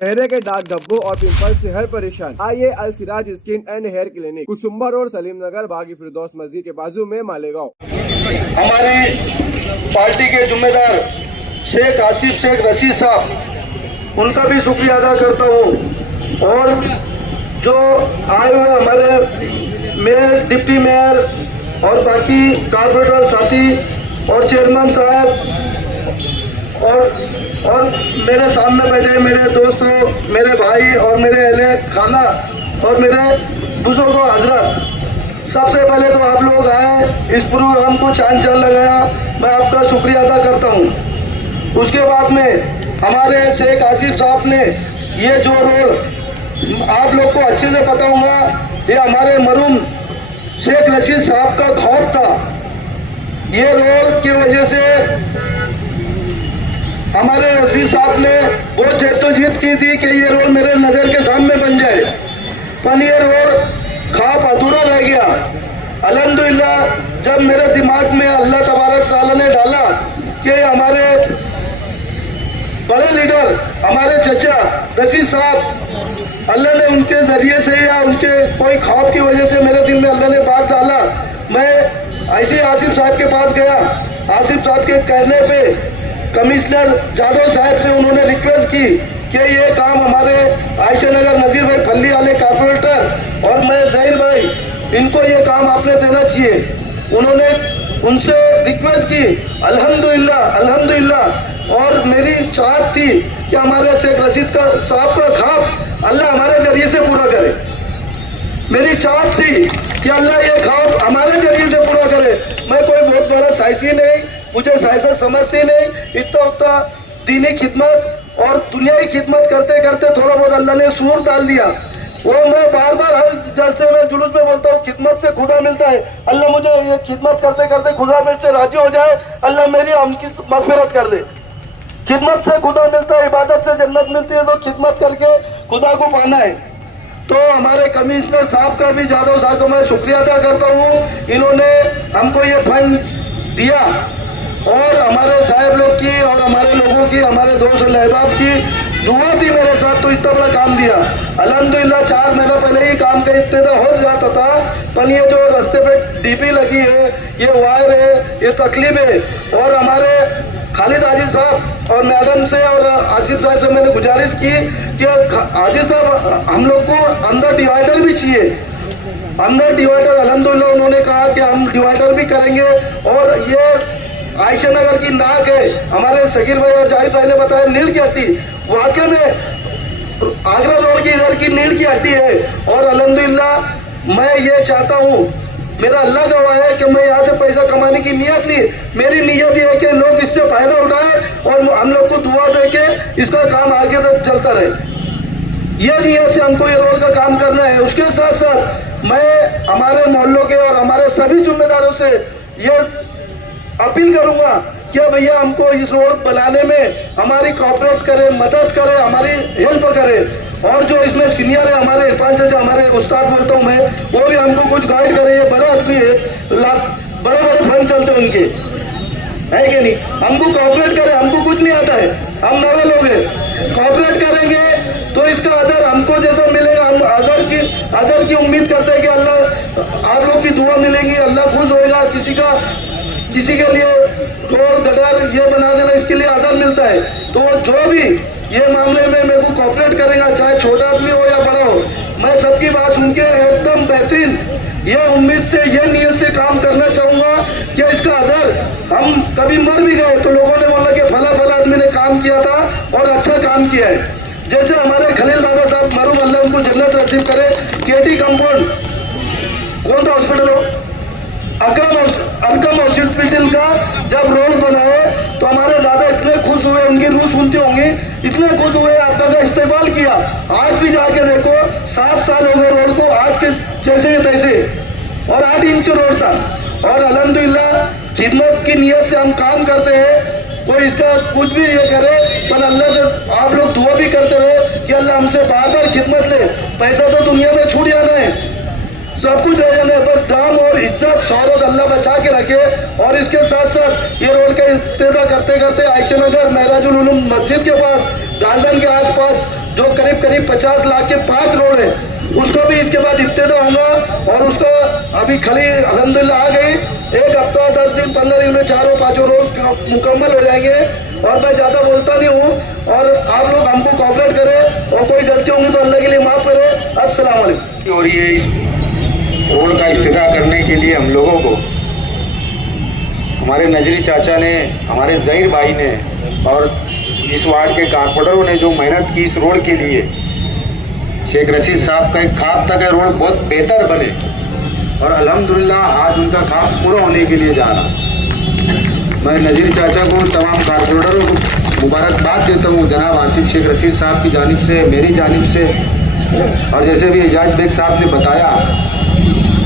चेहरे के दाग धब्बों और पिंपल से हर परेशान, आइए Al Siraj skin and hair clinic, Kusumba road, Salim Nagar, Bagi Firdaus मस्जिद के बाजू में, मालेगांव। हमारी पार्टी के जिम्मेदार शेख आसिफ शेख रशीद साहब, उनका भी शुक्रिया अदा करता हूँ। और जो आए हुए हमारे मेयर, डिप्टी मेयर और बाकी कारपोरेटर साथी और चेयरमैन साहब और मेरे सामने बैठे मेरे दोस्तों, मेरे भाई और मेरे अहले खाना और मेरे बुजुर्गों हजरत, सबसे पहले तो आप लोग आए, इस प्रोग्राम को चांद लगाया, मैं आपका शुक्रिया अदा करता हूँ। उसके बाद में हमारे शेख आसिफ साहब ने ये जो रोल आप लोग को अच्छे से पता होगा, ये हमारे मरूम शेख रशीद साहब का खौफ था। ये रोल की वजह से हमारे रशीद साहब ने बहुत जद्दोजहद की थी कि ये रोल मेरे नज़र के सामने बन जाए, पर ये रोल ख्वाब अधूरा रह गया। अल्हम्दुलिल्लाह जब मेरे दिमाग में अल्लाह तबारक ताला ने डाला कि हमारे बड़े लीडर, हमारे चचा रशीद साहब, अल्लाह ने उनके जरिए से या उनके कोई ख्वाब की वजह से मेरे दिल में अल्लाह ने बात डाला, मैं ऐसे आसिफ साहब के पास गया। आसिफ साहब के कहने पे कमिश्नर जादव साहब से उन्होंने रिक्वेस्ट की कि ये काम हमारे आयशा नगर नजीर भाई फल्ली वाले कारपोरेटर और मैं जहीर भाई, इनको ये काम आपने देना चाहिए। उन्होंने उनसे रिक्वेस्ट की। अल्हम्दुलिल्लाह और मेरी चाहत थी कि हमारे शेख रशीद का साहब का ख्वाब अल्लाह हमारे जरिए से पूरा करे। मेरी चाहत थी कि अल्लाह ये ख्वाब हमारे जरिए से पूरा करे। मैं कोई बहुत बड़ा साइंसी नहीं, मुझे साइंस समझती नहीं, इतना उतना दीनी खिदमत और दुनियाई खिदमत करते करते थोड़ा बहुत अल्लाह ने सूर डाल दिया। वो मैं बार बार हर जलसे में जुलूस में बोलता हूँ, खिदमत से खुदा मिलता है। अल्लाह मुझे ये खिदमत करते करते खुदा मेरे से राजी हो जाए, अल्लाह मेरी हमकी मगफिरत कर दे। खिदमत से खुदा मिलता है, इबादत से जन्नत मिलती है, तो खिदमत करके खुदा को पाना है। तो हमारे कमिश्नर साहब का भी, जादव साहब को मैं शुक्रिया अदा करता हूँ, इन्होंने हमको ये फंड दिया और हमारे साहब लोग की और हमारे लोगों की, हमारे दोस्त अहबाब की दुआ थी मेरे साथ, तो इतना बड़ा काम दिया। अल्हम्दुलिल्लाह 4 महीना पहले ही काम का इब्तिदा हो जाता था, पर ये जो रास्ते पे डीपी लगी है, ये वायर है, ये तकलीफ है। और हमारे खालिद हाजी साहब और मैडम से और आसिफ साहब से मैंने गुजारिश की कि हाजी साहब हम लोग को अंदर डिवाइडर भी चाहिए, अंदर डिवाइडर। अल्हम्दुलिल्लाह उन्होंने कहा कि हम डिवाइडर भी करेंगे। और ये आयशा नगर की नाक है, हमारे सगीर भाई और जाहिद भाई ने बताया नील की हड्डी, वाकई में आगरा रोड की इधर की नील की हड्डी है। और अल्हम्दुलिल्लाह मैं ये चाहता हूँ, मेरा अल्लाह गवाह है कि मैं यहाँ से पैसा कमाने की नियत नहीं, मेरी नियत ये है कि लोग इससे फायदा उठाएं और हम लोग को दुआ दे के इसका काम आगे तक चलता रहे। ये नियत से हमको ये रोड का काम करना है। उसके साथ साथ मैं हमारे मोहल्लों के और हमारे सभी जिम्मेदारों से ये अपील करूंगा कि भैया हमको इस रोड बनाने में हमारी कोऑपरेट करें, मदद करें, हमारी हेल्प करें। और जो इसमें सीनियर है हमारे इरफान चाचा, हमारे उस्ताद बोलता हूँ मैं, वो भी हमको कुछ गाइड करें। ये बड़ा आदमी है, बड़े बड़े फंड चलते हैं उनके, है कि नहीं। हमको कोऑपरेट करें, हमको कुछ नहीं आता है, हम नए लोग हैं। कोऑपरेट करेंगे तो इसका अदर हमको जैसा मिलेगा, हम अदर की उम्मीद करते हैं कि अल्लाह आप लोग की दुआ मिलेगी, अल्लाह खुश होएगा। किसी के लिए रोड गटर ये बना देना, इसके लिए आदर मिलता है। तो जो भी ये मामले में मेरे को कोऑपरेट करेगा, चाहे छोटा आदमी हो या बड़ा हो, मैं सबकी बात सुन के एकदम बेहतरीन ये उम्मीद से, ये नियत से काम करना चाहूंगा कि इसका अदर हम कभी मर भी गए तो लोगों ने बोला कि फला आदमी ने काम किया था और अच्छा काम किया है। जैसे हमारे खलील दादा साहब मरूम, अल्लाह उनको जन्नत नसीब करे, केटी कंपाउंड कौन सा हॉस्पिटल हो, अकरम हॉस्पिटल का जब रोड बनाए तो हमारे दादा इतने खुश हुए, उनकी रूह सुनते होंगे, इतने खुश हुए, आपका का इस्तेमाल किया। आज भी जाके देखो 7 साल हो गए रोड को, आज के जैसे तैसे, और 8 इंच रोड था। और अल्हम्दुलिल्लाह खिदमत की नियत से हम काम करते हैं। कोई इसका कुछ भी ये करे, पर अल्लाह से आप लोग दुआ भी करते रहे कि अल्लाह हमसे बार बार खिदमत ले। पैसा तो दुनिया में छूट जाना है, सब कुछ रह जाने, बस दाम और इज्जत शौहरत अल्लाह बचा के रखे। और इसके साथ साथ ये रोड का इब्तिदा करते करते आयशा नगर महराजुल उलूम मस्जिद के पास, गार्डन के आसपास जो करीब करीब 50 लाख के 5 रोड है, उसको भी इसके बाद इफ्तिताह होगा और उसको अभी खली अल्हम्दुलिल्लाह आ गई। 1 हफ्ता 10 दिन 15 दिन में 4 रोड मुकम्मल हो जाएंगे। और मैं ज्यादा बोलता नहीं हूँ और आप लोग हमको कोऑपरेट करें और कोई गलती होंगी तो अल्लाह के लिए माफ करे। अस्सलाम वालेकुम। और ये इस रोड का इफ्तिताह करने के लिए हम लोगों को हमारे नजरी चाचा ने, हमारे ज़हीर भाई ने और इस वार्ड के कारपोरेटरों ने जो मेहनत की इस रोड के लिए, शेख रशीद साहब का एक ख्वाब था कि रोड बहुत बेहतर बने और अल्हम्दुलिल्लाह आज उनका ख्वाब पूरा होने के लिए जा रहा। मैं नजीर चाचा को, तमाम कारपोरेटरों को मुबारकबाद देता हूँ, जनाब आसिफ शेख रशीद साहब की जानिब से, मेरी जानिब से। और जैसे भी एजाज बेग साहब ने बताया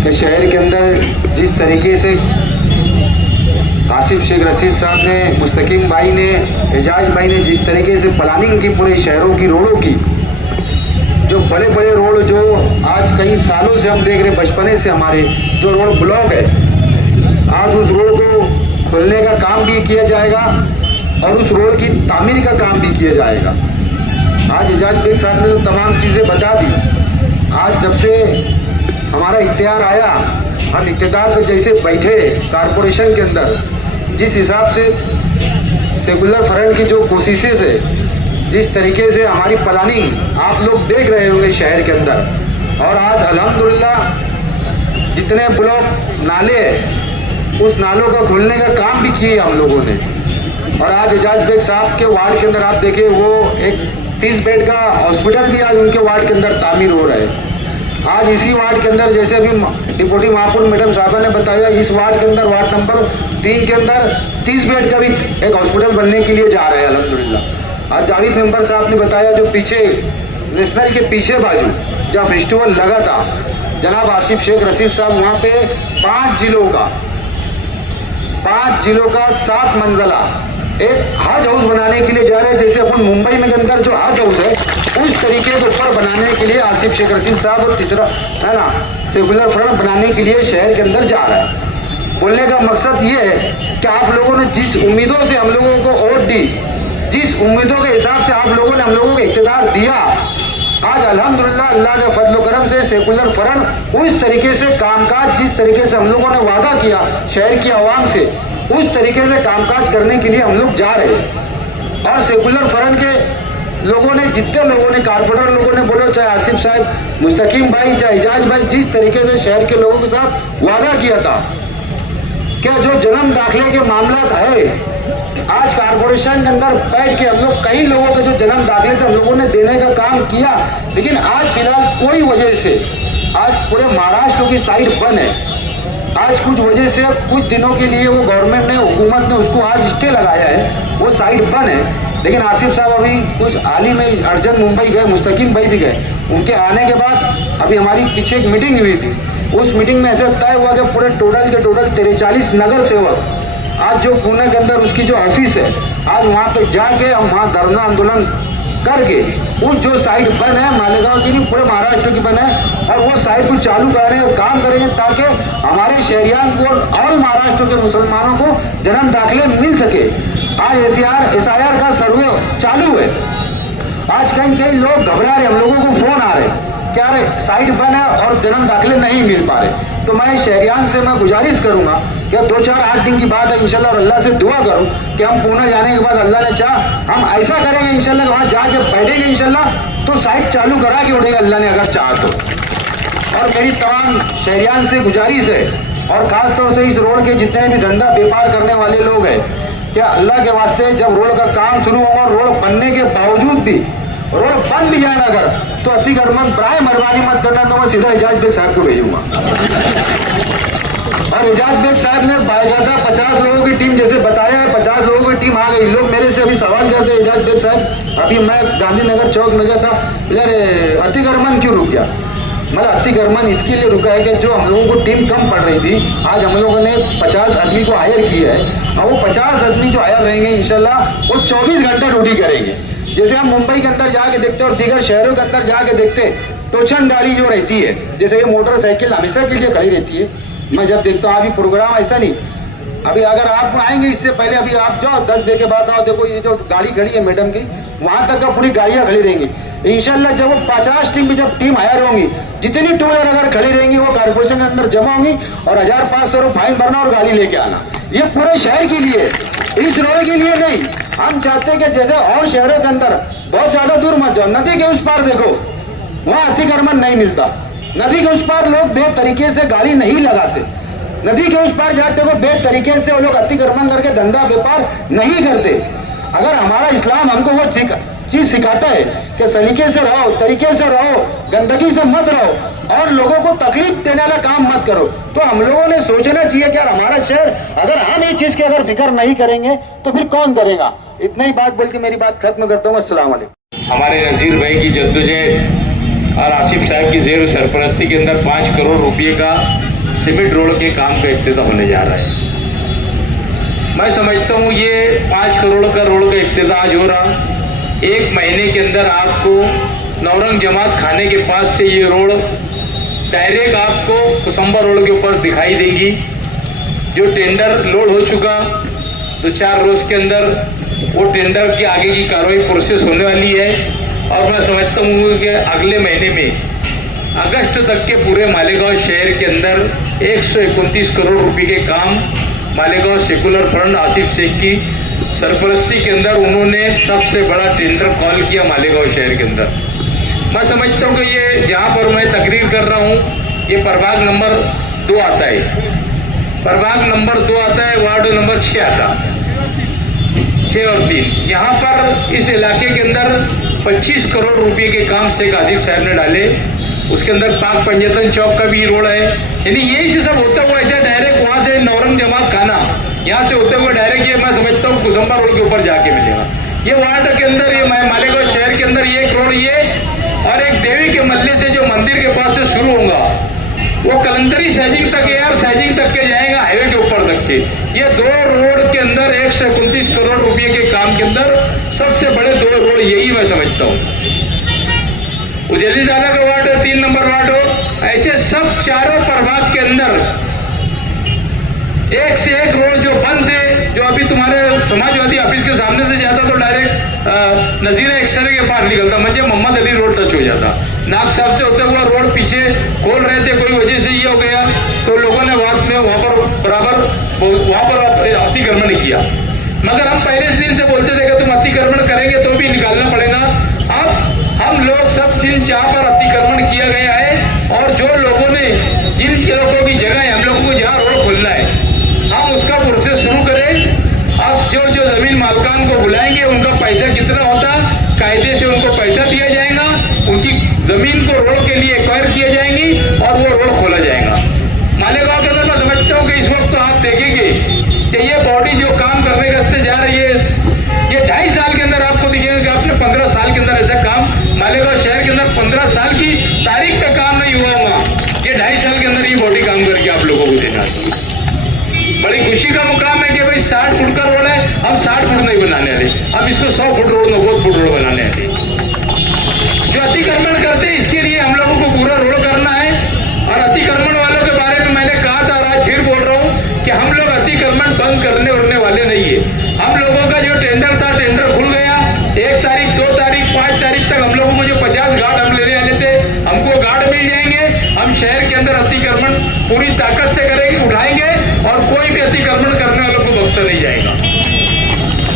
कि शहर के अंदर जिस तरीके से आसिफ शेख रशीद साहब ने, मुस्तकीम भाई ने, एजाज भाई ने जिस तरीके से प्लानिंग की पूरे शहरों की रोडों की, जो बड़े बड़े रोड जो आज कई सालों से हम देख रहे, बचपने से हमारे जो रोड ब्लॉक है, आज उस रोड को खोलने का काम भी किया जाएगा और उस रोड की तामीर का काम भी किया जाएगा। आज एजाज बेग साहब ने तो तमाम चीज़ें बता दी। आज जब से हमारा इख्तियार आया, हम इख्तियार पे जैसे बैठे कारपोरेशन के अंदर, जिस हिसाब से सेकुलर फ्रंट की जो कोशिशें है, जिस तरीके से हमारी प्लानिंग आप लोग देख रहे होंगे शहर के अंदर, और आज अल्हम्दुलिल्लाह जितने ब्लॉक नाले हैं उस नालों का खुलने का काम भी किए हम लोगों ने। और आज एजाज बेग साहब के वार्ड के अंदर आप देखें, वो एक 30 बेड का हॉस्पिटल भी आज उनके वार्ड के अंदर तामीर हो रहा है। आज इसी वार्ड के अंदर, जैसे अभी डिप्टी महापौर मैडम साहबा ने बताया, इस वार्ड के अंदर, वार्ड नंबर 3 के अंदर 30 बेड का भी एक हॉस्पिटल बनने के लिए जा रहे हैं अल्हम्दुलिल्लाह। आज जावेद मेंबर साहब ने बताया, जो पीछे नेशनल के पीछे बाजू जहाँ फेस्टिवल लगा था, जनाब आसिफ शेख रशीद साहब वहाँ पे 5 जिलों का 7 मंजिला एक हज हाउस बनाने के लिए जा रहे हैं। जैसे अपन मुंबई में के अंदर जो हज हाउस है, उस तरीके के ऊपर बनाने के लिए आसिफ शेख रशीद साहब और तीसरा है ना सेकुलर फ्रंट बनाने के लिए शहर के अंदर जा रहा है। बोलने का मकसद ये है कि आप लोगों ने जिस उम्मीदों से हम लोगों को वोट दी, जिस उम्मीदों के हिसाब से आप लोगों ने हम लोगों को इख्तियार दिया, आज अल्हम्दुलिल्लाह अल्लाह के फजल करम से सेकुलर फ्रंट उस तरीके से कामकाज, जिस तरीके से हम लोगों ने वादा किया शहर की आवाम से, उस तरीके से कामकाज करने के लिए हम लोग जा रहे हैं। और सेकुलर फ्रंट के लोगों ने, जितने लोगों ने, कारपोरेटर लोगों ने बोलो, चाहे आसिफ साहब, मुस्तकीम भाई, चाहे एजाज भाई, जिस तरीके से शहर के लोगों के साथ वादा किया था, क्या जो जन्म दाखिले के मामला है, आज कारपोरेशन के अंदर बैठ के हम लोग कई लोगों के जो जन्म दाखिले थे हम लोगों ने देने का काम किया, लेकिन आज फिलहाल कोई वजह से आज पूरे महाराष्ट्र की साइड बंद है। आज कुछ वजह से कुछ दिनों के लिए वो गवर्नमेंट ने, हुकूमत ने उसको आज स्टे लगाया है, वो साइड बंद है। लेकिन आसिफ साहब अभी कुछ हाल ही में अर्जेंट मुंबई गए, मुस्तकीम भाई भी गए, उनके आने के बाद अभी हमारी पीछे एक मीटिंग हुई थी। उस मीटिंग में ऐसा तय हुआ कि पूरे टोटल 43 नगर सेवक, आज जो पुणे के अंदर उसकी जो ऑफिस है, आज वहाँ पे जाके हम वहाँ धरना आंदोलन करके उस जो साइट बन है मालेगांव की नहीं, पूरे महाराष्ट्र की बन है, और वो साइट को चालू कराने का काम करेंगे ताकि हमारे शहरियान को और महाराष्ट्र के मुसलमानों को जन्म दाखिले मिल सके। आज SIR का सर्वे चालू है। आज कई लोग घबरा रहे, हम लोगों को फोन आ रहे क्या रे साइट बन है और जन्म दाखिले नहीं मिल पा रहे। तो मैं शहरियान से मैं गुजारिश करूंगा कि 2-4-8 दिन की बात है, इंशाल्लाह और अल्लाह से दुआ करूं कि हम पुणे जाने के बाद अल्लाह ने चाह हम ऐसा करेंगे इंशाल्लाह, वहाँ जाके बैठेंगे इंशाल्लाह तो साइट चालू करा के उठेगा अल्लाह ने अगर चाह तो। और मेरी तमाम शहरियान से गुजारिश है, और खास तौर से इस रोड के जितने भी धंधा व्यापार करने वाले लोग हैं, क्या अल्लाह के वास्ते जब रोड का काम शुरू होगा, रोड बनने के बावजूद भी रोड बंद भी जाए अगर, तो अतिक्रमण प्राय मेहरबानी मत करना, तो मैं सीधा एजाज बेग साहब को भेजूंगा। और एजाज बेग साहब ने बाकायदा 50 लोगों की टीम, जैसे बताया है 50 लोगों की टीम आ गई। लोग मेरे से अभी सवाल करते, एजाज बेग साहब अभी मैं गांधीनगर चौक में गया था, यार अतिक्रमण क्यों रुक गया? मतलब अतिक्रमण इसके लिए रुका है कि जो हम लोगों को टीम कम पड़ रही थी, आज हम लोगों ने 50 आदमी को हायर किया है, और वो 50 आदमी जो हायर रहेंगे इंशाल्लाह वो 24 घंटा ड्यूटी करेंगे। जैसे हम मुंबई के अंदर जाके देखते और दीगर शहरों के अंदर जाके देखते, टोचन गाड़ी जो रहती है, जैसे ये मोटरसाइकिल हमेशा के लिए खड़ी रहती है, मैं जब देखता हूँ अभी प्रोग्राम ऐसा नहीं, अभी अगर आप आएंगे इससे पहले, अभी आप जाओ 10 बजे के बाद आओ, देखो ये जो गाड़ी खड़ी है मैडम की, वहां तक का पूरी गाड़ियां खड़ी रहेंगी। इंशाल्लाह जब वो 50 टीम की जब टीम हायर होंगी, जितनी टू व्हीलर अगर खड़ी रहेंगी वो कारपोरेशन के अंदर जमा होंगी और 1500 रुपये फाइन भरना और गाड़ी लेके आना। ये पूरे शहर के लिए, इस रोड के लिए नहीं। हम चाहते हैं कि जैसे और शहरों के अंदर बहुत ज्यादा दूर मत जाओ, नदी के उस पार देखो वहाँ अतिक्रमण नहीं मिलता। नदी के उस पार लोग बेतरीके से गाड़ी नहीं लगाते, नदी के उस पार जाते को बेतरीके से वो लोग अतिक्रमण करके धंधा व्यापार नहीं करते। अगर हमारा इस्लाम हमको वो चीज सिखाता है कि सलीके से रहो, तरीके से रहो, गंदगी से मत रहो और लोगों को तकलीफ देने वाला काम मत करो, तो हम लोगों ने सोचना चाहिए कि यार हमारा शहर, अगर हम ये चीज की अगर फिक्र नहीं करेंगे तो फिर कौन करेगा। इतना ही बात बोल के मेरी बात खत्म करता हूँ। अस्सलाम वालेकुम। हमारे नजीर भाई की जद्दोजहद और आसिफ साहब की जेर सरपरस्ती के अंदर 5 करोड़ रुपए का सीमेंट रोड के काम का इफ्तिताह होने जा रहा है। मैं समझता हूँ ये 5 करोड़ का रोड का इफ्तिताह आज हो रहा, 1 महीने के अंदर आपको नौरंग जमात खाने के पास से ये रोड डायरेक्ट आपको कुसुम्बा रोड के ऊपर दिखाई देगी। जो टेंडर लोड हो चुका 2-4 रोज के अंदर वो टेंडर की आगे की कार्रवाई प्रोसेस होने वाली है और मैं समझता हूँ कि अगले महीने में अगस्त तक के पूरे मालेगांव शहर के अंदर 129 करोड़ रुपए के काम मालेगांव सेकुलर फ्रंट आसिफ शेख की सरपरस्ती के अंदर उन्होंने सबसे बड़ा टेंडर कॉल किया मालेगांव शहर के अंदर। मैं समझता हूँ कि ये जहाँ पर मैं तकरीर कर रहा हूँ ये प्रभाग नंबर 2 आता है, प्रभाग नंबर 2 आता है, वार्ड नंबर 6 आता, 6 और 3। यहाँ पर इस इलाके के अंदर 25 करोड़ रुपए के काम शेख आसिफ साहब ने डाले। उसके अंदर पाक पंजतन चौक का भी रोड है, यानी यही से सब होता हुआ ऐसा डायरेक्ट वहाँ से नौरंग जमात खाना यहाँ से होते हुए डायरेक्ट ये मैं समझता हूँ कुसुम्बा रोड के ऊपर जाके मिलेगा। ये वार्ड के अंदर ये मालेगांव शहर के अंदर ये एक रोड ये और एक देवी के मल्ले से जो मंदिर के पास से शुरू होगा वो कलंदरी सैजिंग तक है और सैजिंग तक के जाएगा हाईवे के ऊपर तक के। ये 2 रोड के अंदर 129 करोड़ रुपए के काम के अंदर सबसे बड़े 2 रोड यही मैं समझता हूँ। उजैली दादा का वार्ड हो, 3 नंबर वार्ड हो, ऐसे सब चारों प्रभाग के अंदर एक से एक रोड जो बंद थे, जो अभी तुम्हारे समाजवादी ऑफिस के सामने से जाता तो डायरेक्ट नजीरा एक्सरे के पास निकलता, मुझे मोहम्मद अली रोड टच हो जाता। नाग साहब से होता हुआ रोड पीछे खोल रहे थे, कोई वजह से ये हो गया तो लोगों ने वहां पर बराबर वहां पर अतिक्रमण किया। मगर हम पहले से दिन से बोलते थे कि तुम अतिक्रमण करेंगे तो भी निकालना पड़ेगा। अब हम लोग सब जिन जहाँ पर अतिक्रमण किया गया है और जो लोगों ने जिन लोगों की जगह है हम लोगों को जहाँ रोड खोलना है हम उसका प्रोसेस शुरू करें। अब जो जमीन मालकान को बुलाएंगे उनका पैसा कितना होता कायदे से उनको पैसा दिया जाएगा, उनकी जमीन को रोड के लिए एक्वायर किया जाएंगी और वो रोड खोला जाएगा। मालेगांव के अंदर मैं समझता हूँ कि इस वक्त तो आप देखेंगे कि ये बॉडी जो काम करने का जा रही है ये 2.5 साल के अंदर आपको दिखेगा कि आपने 15 साल के अंदर ऐसा काम मालेगांव शहर के अंदर 15 साल की तारीख पे काम नहीं हुआ होगा। ये 2.5 साल के अंदर ये बॉडी काम करके आप लोगों को देना बड़ी खुशी का मुकाम है कि भाई 60 फुट का रोड है, हम 60 फुट नहीं बनाने वाले, अब इसको 100 फुट रोड 90 फुट रोड बनाने वाले। जो अतिक्रमण करते हैं इसके लिए हम लोगों को पूरा रोड करना है और अतिक्रमण वालों के बारे में मैंने कहा था और आज फिर बोल रहा हूँ कि हम लोग अतिक्रमण बंद करने उड़ने वाले नहीं है। हम लोगों का जो टेंडर था टेंडर खुल गया, 1 तारीख 2 तारीख 5 तारीख तक हम लोगों को जो 50 गार्ड हम लेने वाले थे हमको गार्ड मिल जाएंगे। हम शहर के अंदर अतिक्रमण पूरी ताकत से करेंगे, उठाएंगे और कोई भी अतिक्रमण करने वालों को बख्शा नहीं जाएगा।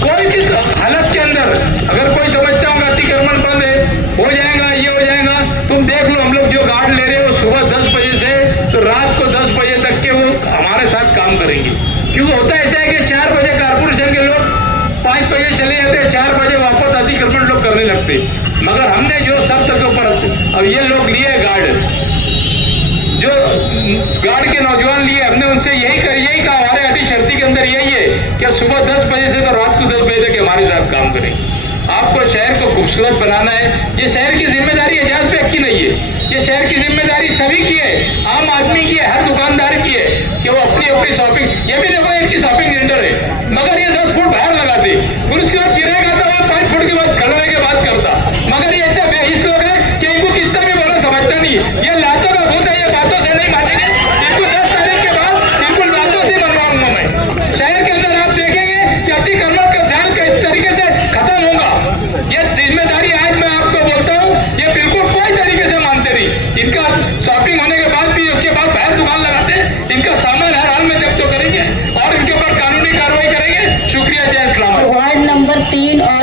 कोई भी हालत के अंदर अगर कोई समझता होगा अतिक्रमण बंद है हो जाएगा ये हो जाएगा, तुम देख लो हम लोग जो गार्ड ले रहे हैं वो सुबह 10 बजे से तो रात को 10 बजे तक के वो हमारे साथ काम करेंगे। क्योंकि होता ऐसा है कि 4 बजे कारपोरेशन के लोग 5 बजे चले जाते हैं, 4 बजे वापस अतिक्रमण लोग करने लगते। मगर हमने जो सब तक ऊपर अब ये लोग लिए गार्ड, जो गार्ड के नौजवान लिए हमने उनसे यही कहा हमारे अति शर्ती के अंदर यही है कि सुबह 10 बजे से तो रात को 10 बजे तक हमारे साथ काम करें। आपको शहर को खूबसूरत बनाना है, ये शहर की जिम्मेदारी एजाज बेग की नहीं है, ये शहर की जिम्मेदारी सभी की है, आम आदमी की है, हर दुकानदार की है कि वो अपनी अपनी शॉपिंग, ये भी देखो इनकी शॉपिंग सेंटर है मगर ये 10 फुट बाहर लगाते फिर उसके बाद गिरेगा तो वो 5 फुट के बाद खड़े के बात करता। मगर ये इतने बेहिस लोग हैं कि इनको कितना भी बड़ा समझता नहीं, ये लातों का भूत है, ये बातों से नहीं मानेंगे। इनको 10 तारीख के बाद बिल्कुल बातों से बनवाऊंगा मैं।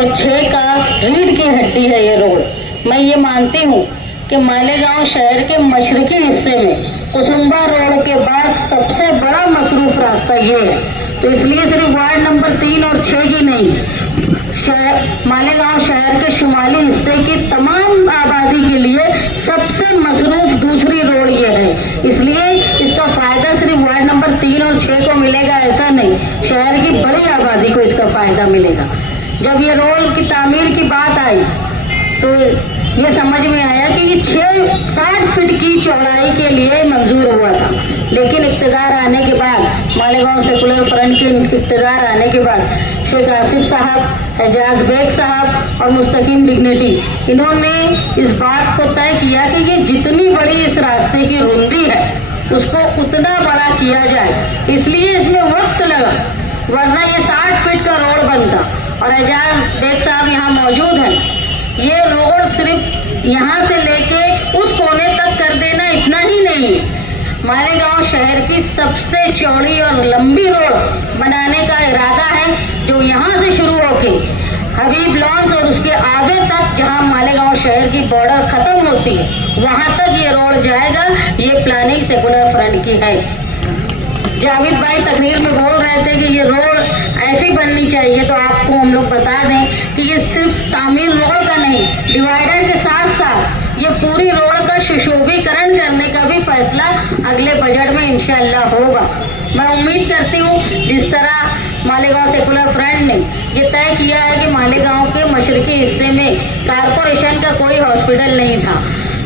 और 6 का रीढ़ की हड्डी है ये रोड। मैं ये मानती हूँ कि मालेगांव शहर के मशरकी हिस्से में कुसुम्बा रोड के बाद सबसे बड़ा मसरूफ रास्ता ये है। तो इसलिए सिर्फ वार्ड नंबर 3 और 6 की नहीं, मालेगांव शहर के शुमाली हिस्से की तमाम आबादी के लिए सबसे मसरूफ दूसरी रोड ये है। इसलिए इसका फायदा सिर्फ वार्ड नंबर 3 और 6 को मिलेगा ऐसा नहीं, शहर की बड़ी आबादी को इसका फायदा मिलेगा। जब ये रोड की तामीर की बात आई तो ये समझ में आया कि ये 60 फीट की चौड़ाई के लिए मंजूर हुआ था, लेकिन इक़्तिदार आने के बाद, मालेगांव सेकुलर फ्रंट के इक़्तिदार आने के बाद शेख आसिफ साहब, एजाज बेग साहब और मुस्तकीम डिग्निटी, इन्होंने इस बात को तय किया कि ये जितनी बड़ी इस रास्ते की रुंदी है उसको उतना बड़ा किया जाए। इसलिए इसमें वक्त लगा, वरना ये 60 फीट का रोड बनता। और एजाज बेग साहब यहाँ मौजूद हैं। ये रोड सिर्फ यहाँ से लेके उस कोने तक कर देना इतना ही नहीं है, मालेगांव शहर की सबसे चौड़ी और लंबी रोड बनाने का इरादा है, जो यहाँ से शुरू होके हबीब लॉन्स और उसके आगे तक, जहाँ मालेगांव शहर की बॉर्डर खत्म होती है, वहाँ तक ये रोड जाएगा। ये प्लानिंग सेकुलर फ्रंट की है। जावेद भाई तकरीर में बोल रहे थे कि ये रोड ऐसी बननी चाहिए, तो आपको हम लोग बता दें कि ये सिर्फ तामीर रोड का नहीं, डिवाइडर के साथ साथ ये पूरी रोड का सुशोभीकरण करने का भी फैसला अगले बजट में इंशाअल्लाह होगा। मैं उम्मीद करती हूँ जिस तरह मालेगांव सेकुलर फ्रंट ने ये तय किया है कि मालेगांव के मशरकी हिस्से में कारपोरेशन का कोई हॉस्पिटल नहीं था,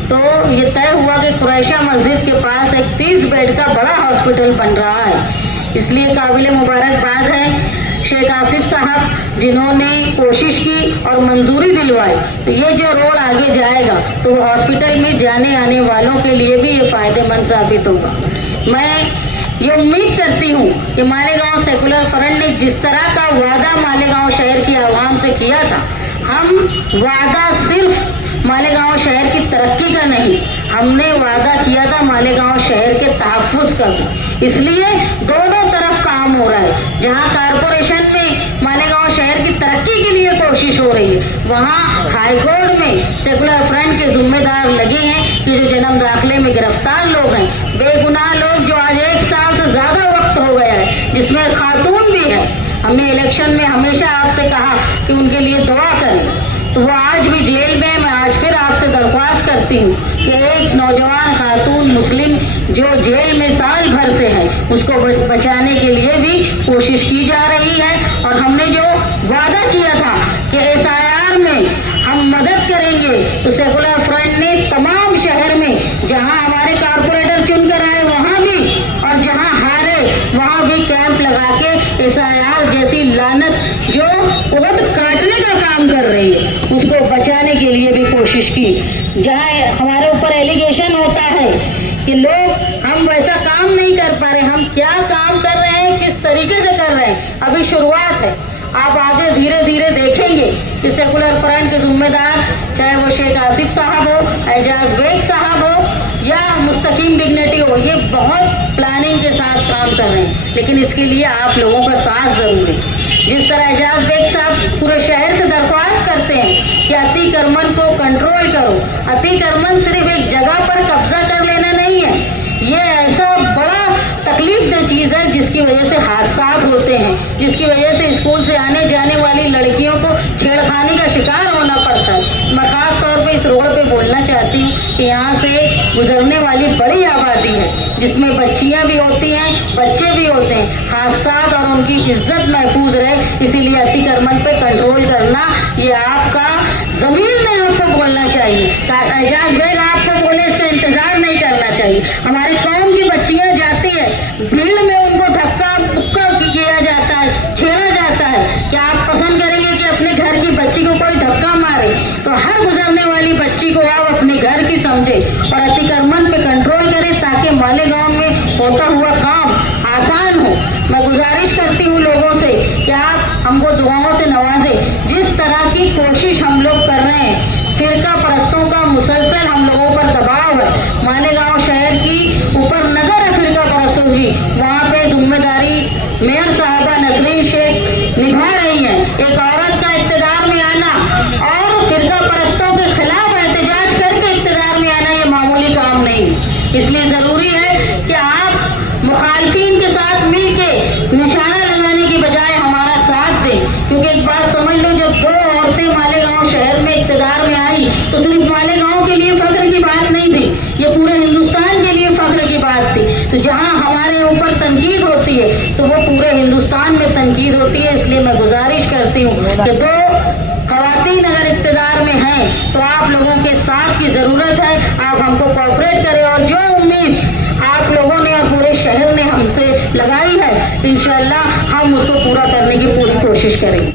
तो ये तय हुआ कि कुरैशा मस्जिद के पास एक 30 बेड का बड़ा हॉस्पिटल बन रहा है। इसलिए काबिल मुबारकबाद है शेख आसिफ साहब, जिन्होंने कोशिश की और मंजूरी दिलवाई। तो ये जो रोड आगे जाएगा तो हॉस्पिटल में जाने आने वालों के लिए भी ये फायदेमंद साबित होगा। मैं ये उम्मीद करती हूँ कि मालेगांव सेकुलर फ्रंट ने जिस तरह का वादा मालेगांव शहर की आवाम से किया था, हम वादा सिर्फ मालेगांव शहर की तरक्की का नहीं, हमने वादा किया था मालेगांव शहर के तहफ्फुज़ का भी। इसलिए दोनों तरफ काम हो रहा है। जहां कारपोरेशन में मालेगांव शहर की तरक्की के लिए कोशिश हो रही है, वहां हाईकोर्ट में सेकुलर फ्रंट के जिम्मेदार लगे हैं कि जो जन्म दाखिले में गिरफ्तार लोग हैं, बेगुनाह लोग जो आज 1 साल से ज्यादा वक्त हो गया है, जिसमें खातून भी है। हमने इलेक्शन में हमेशा आपसे कहा कि उनके लिए दुआ करें, तो वो आज भी जेल में। मैं आज फिर आपसे दरख्वास्त करती हूँ कि एक नौजवान खातून मुस्लिम जो जेल में साल भर से है, उसको बचाने के लिए भी कोशिश की जा रही है। और हमने जो वादा किया था कि SIR में हम मदद करेंगे, तो सेकुलर फ्रंट ने तमाम शहर में जहाँ हमारे कारपोरेटर चुन कर आए वहाँ भी, और जहाँ हारे वहाँ भी कैंप लगा के SIR जैसी लानत जो वोट काटने का काम कर रही है, उसको बचाने के लिए भी कोशिश की। जहाँ हमारे ऊपर एलिगेशन होता है कि लोग हम वैसा काम नहीं कर पा रहे, हम क्या काम कर रहे हैं, किस तरीके से कर रहे हैं, अभी शुरुआत है। आप आगे धीरे धीरे देखेंगे कि सेकुलर फ्रंट के जिम्मेदार, चाहे वो शेख आसिफ साहब हो, एजाज बेग साहब हो या मुस्तकीम डिग्निटी हो, ये बहुत प्लानिंग के साथ काम कर रहे हैं। लेकिन इसके लिए आप लोगों का साथ जरूरी है। जिस तरह एजाज बेग साहब पूरे शहर से दरख्वास्त करते हैं कि अतिक्रमण को कंट्रोल करो। अतिक्रमण सिर्फ एक जगह पर कब्जा कर लेना नहीं है, ये ऐसा बड़ा तकलीफदेह चीज़ है जिसकी वजह से हादसात होते हैं, जिसकी वजह से स्कूल से आने जाने वाली लड़कियों को छेड़खानी का शिकार होना पड़ता है। मैं खास तौर पे इस रोड पे बोलना चाहती हूँ कि यहाँ से गुजरने वाली बड़ी आबादी है, जिसमें बच्चियाँ भी होती हैं, बच्चे भी होते हैं। हादसात और उनकी इज्जत महफूज रहे, इसीलिए अतिक्रमण पे कंट्रोल करना ये आपका ज़मीर ने आपको बोलना चाहिए। एजाज बेग आपको बोले इसका इंतजार नहीं करना चाहिए। हमारी कौम की बच्चियाँ जाती है, भीड़ में उनको धक्का मुक्का किया जाता है, छेड़ा जाता है। क्या आप पसंद करेंगे कि अपने घर की बच्ची को कोई धक्का मारे? तो हर गुजरने वाली बच्ची को आप अपने घर की समझे और अतिक्रमण पे कंट्रोल करें, ताकि मालेगांव में होता हुआ काम आसान हो। मैं गुजारिश करती हूँ लोगों से कि आप हमको दुआओं से नवाजें। जिस तरह की कोशिश हम लोग कर रहे हैं, फिरका परस्तों का मुसलसल हम लोगों पर दबाव है, मालेगांव शहर की ऊपर नजर है फिरका परस्तों की, वहाँ पे जिम्मेदारी मेयर साहबा नसरीन शेख निभा रही हैं। एक औरत का इक़्तिदार में आने तो सिर्फ मालेगांव के लिए फख्र की बात नहीं थी, ये पूरे हिंदुस्तान के लिए फख्र की बात थी। तो जहाँ हमारे ऊपर तनकीद होती है तो वो पूरे हिंदुस्तान में तनकीद होती है। इसलिए मैं गुजारिश करती हूँ कि दो खवातीन अगर इक़्तिदार में हैं तो आप लोगों के साथ की ज़रूरत है, आप हमको कोऑपरेट करें और जो उम्मीद आप लोगों ने और पूरे शहर ने हमसे लगाई है इंशाअल्लाह हम उसको पूरा करने की पूरी कोशिश करेंगे।